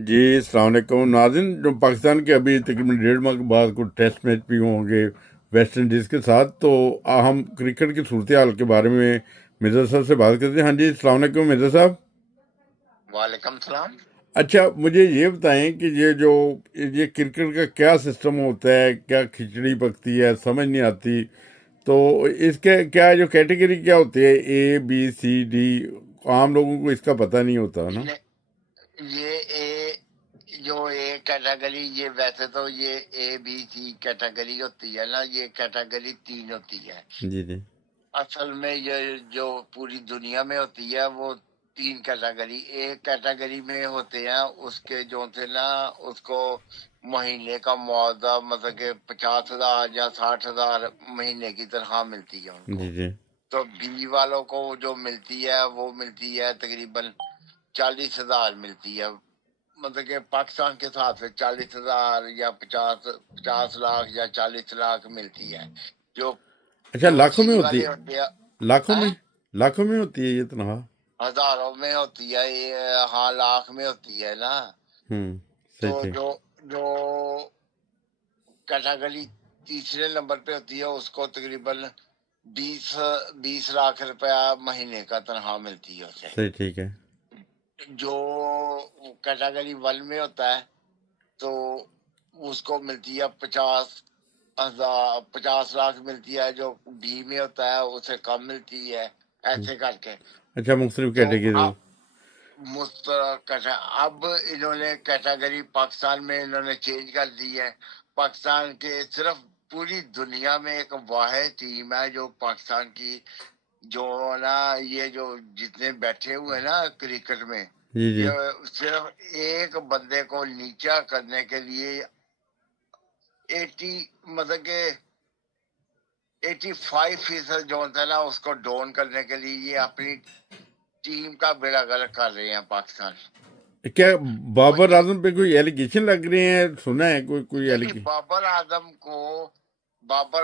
जी अस्सलाम वालेकुम नाज़रीन। जो पाकिस्तान के अभी तकरीबन 1.5 माह के बाद कुछ टेस्ट मैच भी होंगे वेस्ट इंडीज़ के साथ, तो हम क्रिकेट की सूरत हाल के बारे में मिर्ज़ा साहब से बात करते हैं। हाँ जी, अस्सलाम वालेकुम मिर्ज़ा साहब। वालेकुम सलाम। अच्छा, मुझे ये बताएं कि ये क्रिकेट का क्या सिस्टम होता है, क्या खिचड़ी पकती है, समझ नहीं आती। तो इसके क्या जो कैटेगरी क्या होती है, A B C D, आम लोगों को इसका पता नहीं होता ना। ये ए कैटेगरी, ये वैसे तो ये ABC कैटेगरी होती है ना, ये कैटेगरी 3 होती है। जी जी। असल में ये जो पूरी दुनिया में होती है वो 3 कैटेगरी। एक कैटेगरी में होते हैं उसके जो थे ना, उसको महीने का मुआवजा मतलब कि 50,000 या 60,000 महीने की तनख्वाह मिलती है उनको। जी जी। तो बी वालों को जो मिलती है वो मिलती है तकरीबन 40,000 मिलती है। मतलब कि पाकिस्तान के हिसाब से 40,000 या 50 लाख या 40 लाख मिलती है। जो अच्छा, जो लाखों में सी होती वाले है? होते हैं, लाखों में? हैं? लाखों में होती है ये तनख्वाह? हजारों में होती है ये, हाँ लाख में होती है ना। सही तो ठीक। जो कैटेगरी तीसरे नंबर पे होती है उसको तकरीबन 20 लाख रुपया महीने का तनख्वाह मिलती है उसे। सही ठीक है। जो कैटेगरी 1 में होता है तो उसको मिलती है 50 लाख मिलती है। जो बी में होता है उसे कम मिलती है, हम्म, ऐसे करके। अच्छा, मुख्तलिफ तो कैटेगरी। अब अब इन्होंने कैटेगरी पाकिस्तान में इन्होंने चेंज कर दी है। पाकिस्तान के सिर्फ पूरी दुनिया में एक वाहिद टीम है जो पाकिस्तान की, जो ना ये जो जितने बैठे हुए हैं ना क्रिकेट में, जी जी। ये सिर्फ एक बंदे को नीचा करने के लिए 80 मतलब के 85% जो होता है ना उसको डाउन करने के लिए ये अपनी टीम का बेड़ा गर्क कर रहे हैं पाकिस्तान। क्या वो बाबर ये आजम पे कोई एलिगेशन लग रहे हैं? सुना है कोई कोई देखिए, एलिगेशन? बाबर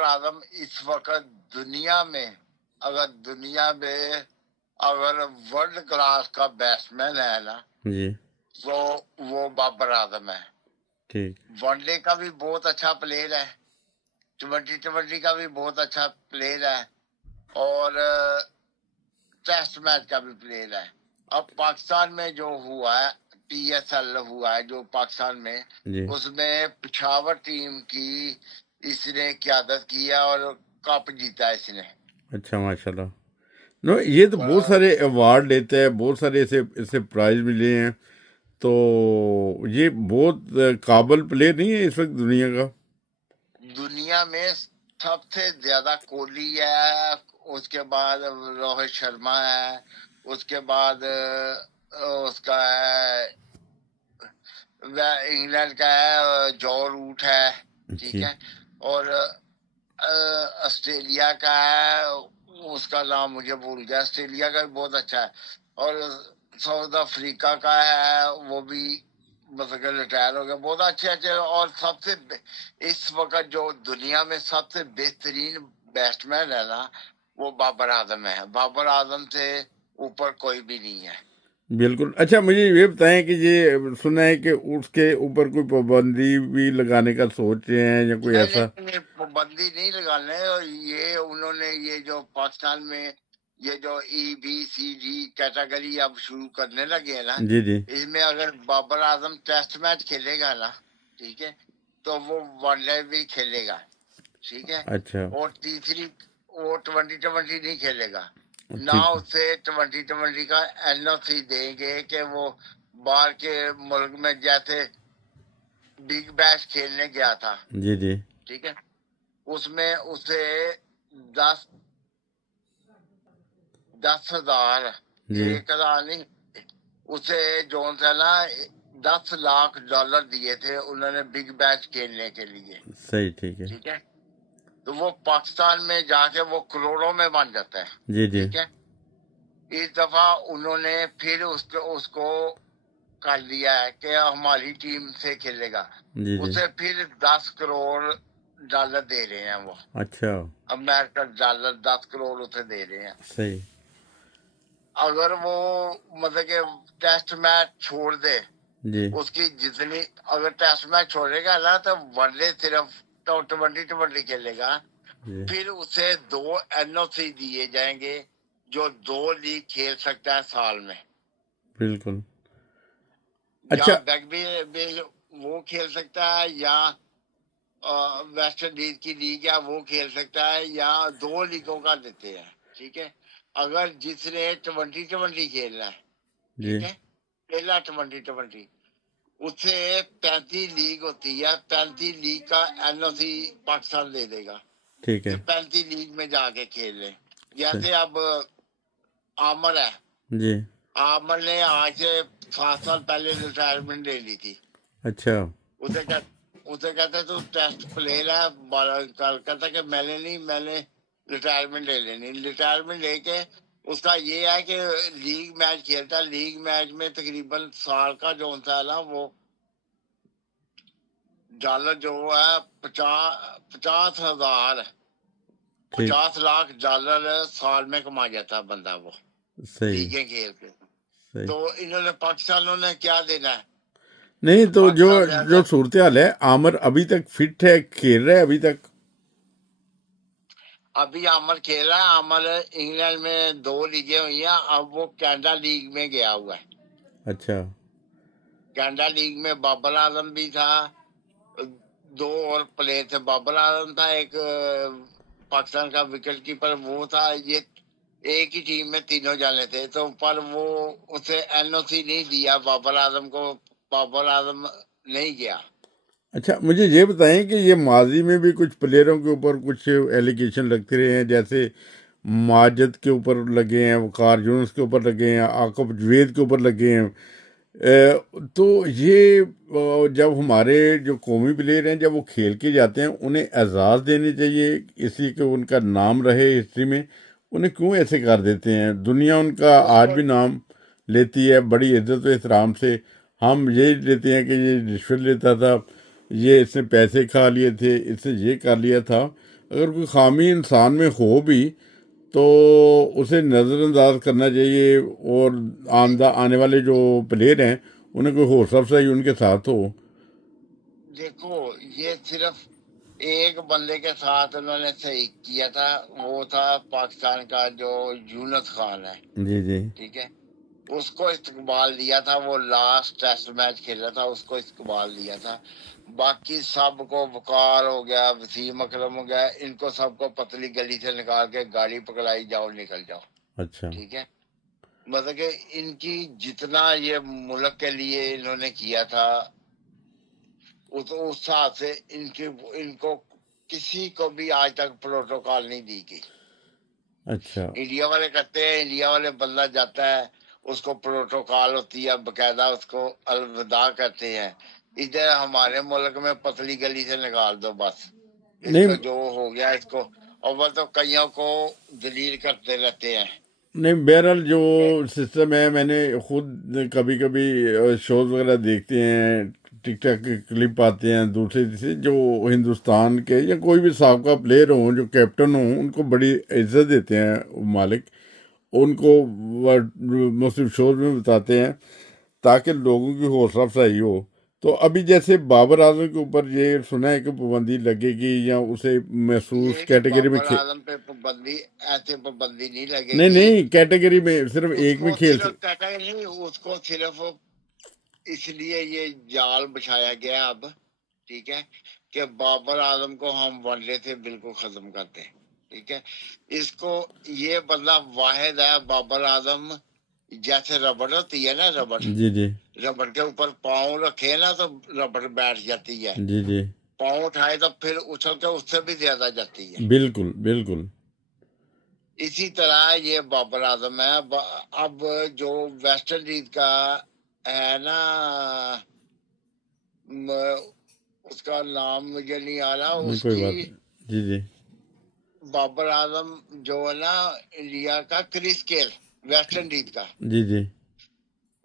आजम इस वक्त दुनिया में, अगर वर्ल्ड क्लास का बैट्समैन है ना जी तो वो बाबर आजम है। ठीक। वनडे का भी बहुत अच्छा प्लेयर है, 2020 का भी बहुत अच्छा प्लेयर है, और टेस्ट मैच का भी प्लेयर है। अब पाकिस्तान में जो हुआ है, PSL हुआ है जो पाकिस्तान में, जी। उसमें पिशावर टीम की इसने क्यादत की है और कप जीता है इसने। अच्छा, माशाल्लाह। नो, ये तो बहुत बड़ा सारे अवार्ड लेता है, बहुत सारे ऐसे ऐसे प्राइज मिले हैं। तो ये बहुत काबिल प्लेयर नहीं है इस वक्त दुनिया का? दुनिया में सबसे ज्यादा कोहली है, उसके बाद रोहित शर्मा है, उसके बाद उसका है, इंग्लैंड का है जॉ रूट है, ठीक जी। है। और ऑस्ट्रेलिया का है, उसका नाम मुझे भूल गया, ऑस्ट्रेलिया का भी बहुत अच्छा है। और साउथ अफ्रीका का है, वो भी मतलब रिटायर हो गया। बहुत अच्छे अच्छे। और इस वक्त जो दुनिया में सबसे बेहतरीन बैट्समैन है ना, वो बाबर आजम है। बाबर आजम से ऊपर कोई भी नहीं है। बिल्कुल। अच्छा, मुझे ये बताएं कि ये सुना है कि उसके ऊपर कोई पाबंदी भी लगाने का सोच रहे हैं या कोई नहीं ऐसा? नहीं नहीं, पाबंदी नहीं लगाने। और ये उन्होंने ये जो पाकिस्तान में ये जो EBCD कैटेगरी अब शुरू करने लगे हैं ना, जी जी। इसमें अगर बाबर आजम टेस्ट मैच खेलेगा ना, ठीक है, तो वो वनडे भी खेलेगा, ठीक है। अच्छा। और तीसरी, वो 2020 नहीं खेलेगा ना। ठीक है। उसे 2020 का NOC देंगे कि वो बाहर के मुल्क में जैसे बिग बैश खेलने गया था, जी जी। ठीक है, उसमें उसे 10,000, जी। 1,000 नहीं, उसे जो सा ना $10 लाख दिए थे उन्होंने बिग बैश खेलने के लिए, सही ठीक है। ठीक है। तो वो पाकिस्तान में जाके वो करोड़ों में बन जाता है, जी जी। ठीक है। इस दफा उन्होंने फिर उसको उसको कर लिया है कि हमारी टीम से खेलेगा। जी जी। उसे फिर $10 करोड़ दे रहे हैं वो, अच्छा। अमेरिकन डॉलर 10 करोड़ उसे दे रहे हैं। सही। अगर वो मतलब कि टेस्ट मैच छोड़ दे جی اس کی جتنی اگر ٹیسٹ میچ چھوڑے گا نا تو ون ڈے صرف 20 کھیلے گا. جی پھر اسے 2 NOC دیے جائیں گے جو 2 لیگ کھیل سکتا ہے سال میں. بالکل. یا اچھا بیک بھی وہ کھیل سکتا ہے, یا ویسٹ انڈیز کی لیگ ہے وہ کھیل سکتا ہے, یا 2 لیگوں کا دیتے ہیں. ٹھیک ہے, اگر جس نے 20 کھیلنا ہے, جی ٹھیک ہے, پہلا 20 اس سے 35 لیگ ہوتی ہے, 35 لیگ کا NOC پاکستان دے دے گا ٹھیک کہ ہے 35 لیگ میں جا کے کھیل لیں. صحیح. جیسے اب عامر ہے, جی عامر نے آج سے 7 سال پہلے ریٹائرمنٹ لے لی تھی. اچھا اسے کہتے تو ٹیسٹ پلیئر ہے, کہتا کہ میں نے نہیں, میں نے ریٹائرمنٹ لے لینی. ریٹائرمنٹ لے کے اس کا یہ ہے کہ لیگ میچ کھیلتا ہے. لیگ میچ میں تقریباً سال کا جو ہوتا ہے نا وہ ڈالر جو ہے 50,000 ٹھیک 50 لاکھ ڈالر سال میں کما جاتا ہے بندہ وہ صحیح لیگیں کھیل کے. صحیح. تو انہوں نے پاکستانوں نے کیا دینا ہے؟ نہیں تو جو پاکستان نے جو اگر صورتحال ہے، عامر ابھی تک فٹ ہے، کھیل رہا ہے ابھی تک؟ ابھی عامر کھیل رہا ہے. عامر انگلینڈ میں 2 لیگیں ہوئی ہیں, اب وہ کینیڈا لیگ میں گیا ہوا ہے. اچھا کینیڈا لیگ میں بابر اعظم بھی تھا, 2 اور پلیئر تھے. بابر اعظم تھا ایک پاکستان کا وکٹ کیپر, وہ تھا. یہ ایک ہی ٹیم میں تینوں جانے تھے, تو پر وہ اسے NOC نہیں دیا بابر اعظم کو. بابر اعظم نہیں گیا. اچھا، مجھے یہ بتائیں کہ یہ ماضی میں بھی کچھ پلیئروں کے اوپر کچھ ایلیگیشن لگتے رہے ہیں، جیسے ماجد کے اوپر لگے ہیں، وقار یونس کے اوپر لگے ہیں، عاقب جوید کے اوپر لگے ہیں. تو یہ جب ہمارے جو قومی پلیئر ہیں جب وہ کھیل کے جاتے ہیں انہیں اعزاز دینے چاہیے، اسی کہ ان کا نام رہے ہسٹری میں. انہیں کیوں ایسے کر دیتے ہیں؟ دنیا ان کا اس آج کو بھی نام لیتی ہے بڑی عزت و احترام سے. ہم یہ لیتے ہیں کہ یہ رشوت لیتا تھا، یہ اس نے پیسے کھا لیے تھے، اس نے یہ کر لیا تھا. اگر کوئی خامی انسان میں ہو بھی تو اسے نظر انداز کرنا چاہیے، اور آنے والے جو پلیئر ہیں انہیں کوئی حوصلہ افزائی ان کے ساتھ ہو. دیکھو, یہ صرف ایک بندے کے ساتھ انہوں نے صحیح کیا تھا, وہ تھا پاکستان کا جو یونس خان ہے. جی جی ٹھیک ہے, اس کو استقبال دیا تھا. وہ لاسٹ ٹیسٹ میچ کھیلا تھا, اس کو استقبال دیا تھا. باقی سب کو وقار ہو گیا, وسیم اکرم ہو گیا, ان کو سب کو پتلی گلی سے نکال کے گاڑی پکڑائی, جاؤ نکل جاؤ. اچھا ٹھیک ہے, مطلب کہ ان کی جتنا یہ ملک کے لیے انہوں نے کیا تھا اس حساب سے ان کو کسی کو بھی آج تک پروٹوکال نہیں دی گئی. اچھا انڈیا والے کرتے ہیں, انڈیا والے بندہ جاتا ہے اس کو پروٹوکال ہوتی ہے باقاعدہ, اس کو الوداع کرتے ہیں. ادھر ہمارے ملک میں پتلی گلی سے نکال دو بس, اس نہیں کا جو ہو گیا اس کو. اول تو کئیوں کو دلیل کرتے رہتے ہیں. نہیں، بہرحال جو ٹھیک ہے, سسٹم ہے، میں نے خود کبھی کبھی شوز وغیرہ دیکھتے ہیں، ٹک ٹاک کے کلپ آتے ہیں دوسرے سے، جو ہندوستان کے یا کوئی بھی سابقہ پلیئر ہوں جو کیپٹن ہوں ان کو بڑی عزت دیتے ہیں مالک، ان کو مختلف شوز میں بتاتے ہیں تاکہ لوگوں کی حوصلہ افزائی ہو. تو ابھی جیسے بابر اعظم کے اوپر یہ سنا ہے کہ پابندی لگے گی یا اسے محسوس یہ کہ کیٹیگری میں بابر اعظم پہ پابندی, ایسے پابندی نہیں لگے نہیں گی. نہیں، کیٹیگری میں صرف اس ایک میں کو کھیل صرف کہتا ہے نہیں, اس کو صرف اس لیے یہ جال بچھایا گیا اب. ٹھیک ہے, کہ بابر اعظم کو ہم ون ڈے سے بالکل ختم کرتے ہیں. ٹھیک ہے, اس کو یہ بندہ واحد ہے بابر اعظم, جیسے ربڑ ہوتی ہے نا, ربڑ جی جی ربڑ کے اوپر پاؤں رکھے نا تو ربڑ بیٹھ جاتی ہے, جی جی پاؤں اٹھائے تو پھر اچھل کے اس سے بھی زیادہ جاتی ہے. بالکل بالکل. اسی طرح یہ بابر اعظم ہے. اب جو ویسٹ انڈیز کا ہے نا, اس کا نام مجھے نہیں آ رہا, نہیں اس کوئی کی بات نہیں. جی جی بابر اعظم جو ہے نا انڈیا کا, کرس گیل ویسٹ انڈیز کا, جی جی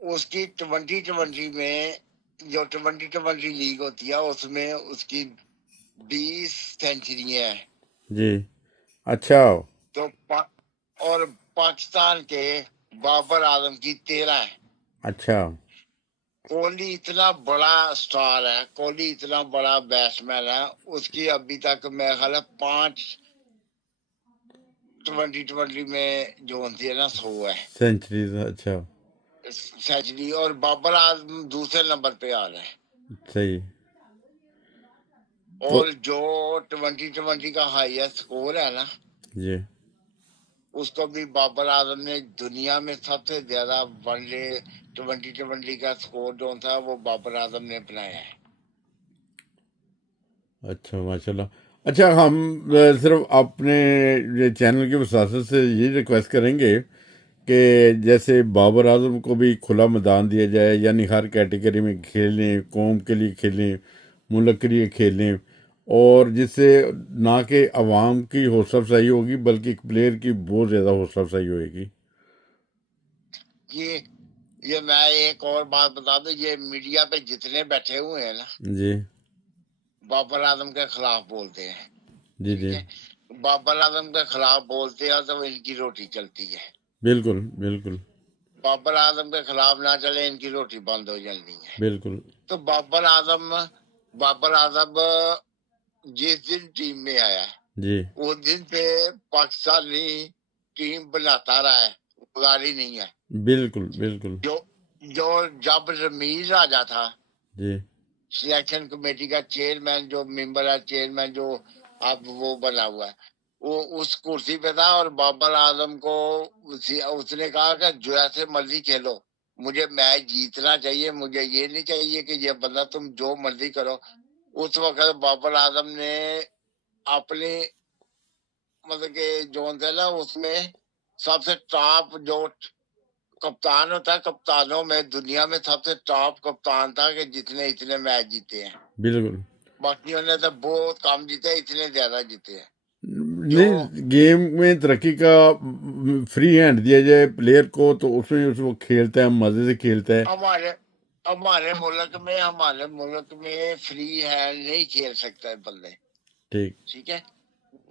اس کی 20 میں جو 20 لیگ ہوتی ہے اس میں اس کی 20 سینچریاں ہیں. جی اچھا تو اور پاکستان کے بابر اعظم کی 13 ہیں. اچھا कोहली इतना बड़ा स्टार है, कोहली इतना बड़ा बैट्समैन है, उसकी अभी तक मेरा ख्याल है 5 2020 में जो होती है ना 100 है सेंचुरीज। अच्छा, सेंचुरी, और बाबर आजम दूसरे नंबर पे आ रहा है। सही। तो और जो 2020 का हाईएस्ट स्कोर है ना, जी, उसको भी बाबर आजम ने दुनिया में सबसे ज्यादा वनडे 2020 का स्कोर जो था वो बाबर आजम ने बनाया है। अच्छा, माशाल्लाह। अच्छा, हम सिर्फ अपने ये चैनल की वसासत से ये रिक्वेस्ट करेंगे कि जैसे बाबर आजम को भी खुला मैदान दिया जाए, यानी हर कैटेगरी में खेलें, कौम के लिए खेलें, मुल्क के लिए खेलें, और जिससे ना कि आवाम की हौसला अफजाई होगी बल्कि एक प्लेयर की बहुत ज़्यादा हौसला अफजाई होगी। ये मैं एक और बात बता दूं, ये मीडिया पे जितने बैठे हुए हैं ना जी बाबर आजम के खिलाफ बोलते हैं, जी ठीक जी, है, बाबर आजम के खिलाफ बोलते हैं तो इनकी रोटी चलती है। बिल्कुल बिल्कुल बाबर आजम के खिलाफ ना चले, इनकी रोटी बंद हो जानी है। बिल्कुल। तो बाबर आजम जिस दिन टीम में आया जी उस दिन से पाकिस्तानी टीम बनाता रहा है, बिगाड़ी नहीं है। बिल्कुल बिल्कुल। जो जो जब रमीज राजा था जी सिलेक्शन कमेटी का चेयरमैन, जो मेंबर है चेयरमैन, जो अब वो बना हुआ है, वो उस कुर्सी पे था, और बाबर आजम को उसने कहा कि जो ऐसे मर्जी खेलो, मुझे मैच जीतना चाहिए, मुझे ये नहीं चाहिए कि ये बंदा तुम जो मर्जी करो। उस वक्त बाबर आजम ने अपने मतलब कि जो होता है ना उसमें सबसे टॉप जो कप्तान होता है, कप्तानों में दुनिया में सबसे टॉप कप्तान था कि जितने इतने मैच जीते हैं। बिल्कुल। बाकियों ने तो बहुत कम जीते, इतने ज्यादा जीते हैं। जो नहीं, गेम में तरक्की का फ्री हैंड दिया जाए प्लेयर को तो उसमें वो खेलता है, मज़े से खेलता है। हमारे हमारे मुल्क में फ्री हैंड नहीं खेल सकता है बंदे, ठीक, ठीक है।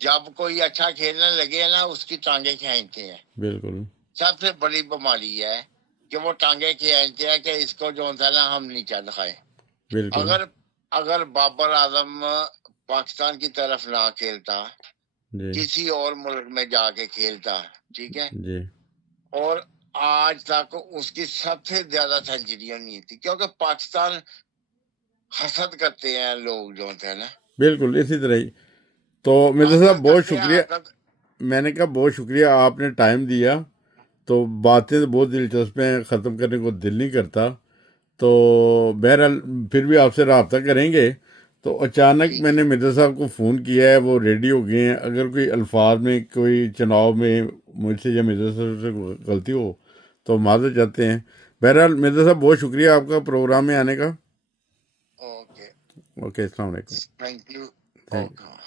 जब कोई अच्छा खेलने लगे ना उसकी टांगे खींचते हैं। बिल्कुल सबसे बड़ी बीमारी है कि वो टांगे खींचते हैं कि इसको जो है ना हम नीचा दिखाए। बिल्कुल। अगर अगर बाबर आजम पाकिस्तान की तरफ ना खेलता, जी किसी और मुल्क में जाके खेलता, ठीक है, जी और आज तक उसकी सबसे ज्यादा सेंचुरियां नहीं थी, क्योंकि पाकिस्तान हसद करते हैं लोग जो होते हैं ना, बिल्कुल, इसी तरह ही। तो मिर्ज़ा साहब हसद बहुत करते हैं, शुक्रिया। हसद। मैंने कहा बहुत शुक्रिया, आपने टाइम दिया। तो बातें तो बहुत दिलचस्प हैं, ख़त्म करने को दिल नहीं करता। तो बहरहाल फिर भी आपसे रब्ता करेंगे। तो अचानक ठीक मैंने है, मिर्ज़ा साहब को फ़ोन किया है, वो रेडी हो गए हैं। अगर कोई अल्फाज में कोई चुनाव में मुझसे या मिर्ज़ा साहब से कोई गलती हो तो माज़रत चाहते हैं। बहरहाल मिर्ज़ा साहब बहुत शुक्रिया आपका प्रोग्राम में आने का। ओके, ओके, अस्सलाम वालेकुम। Thank you, thank okay.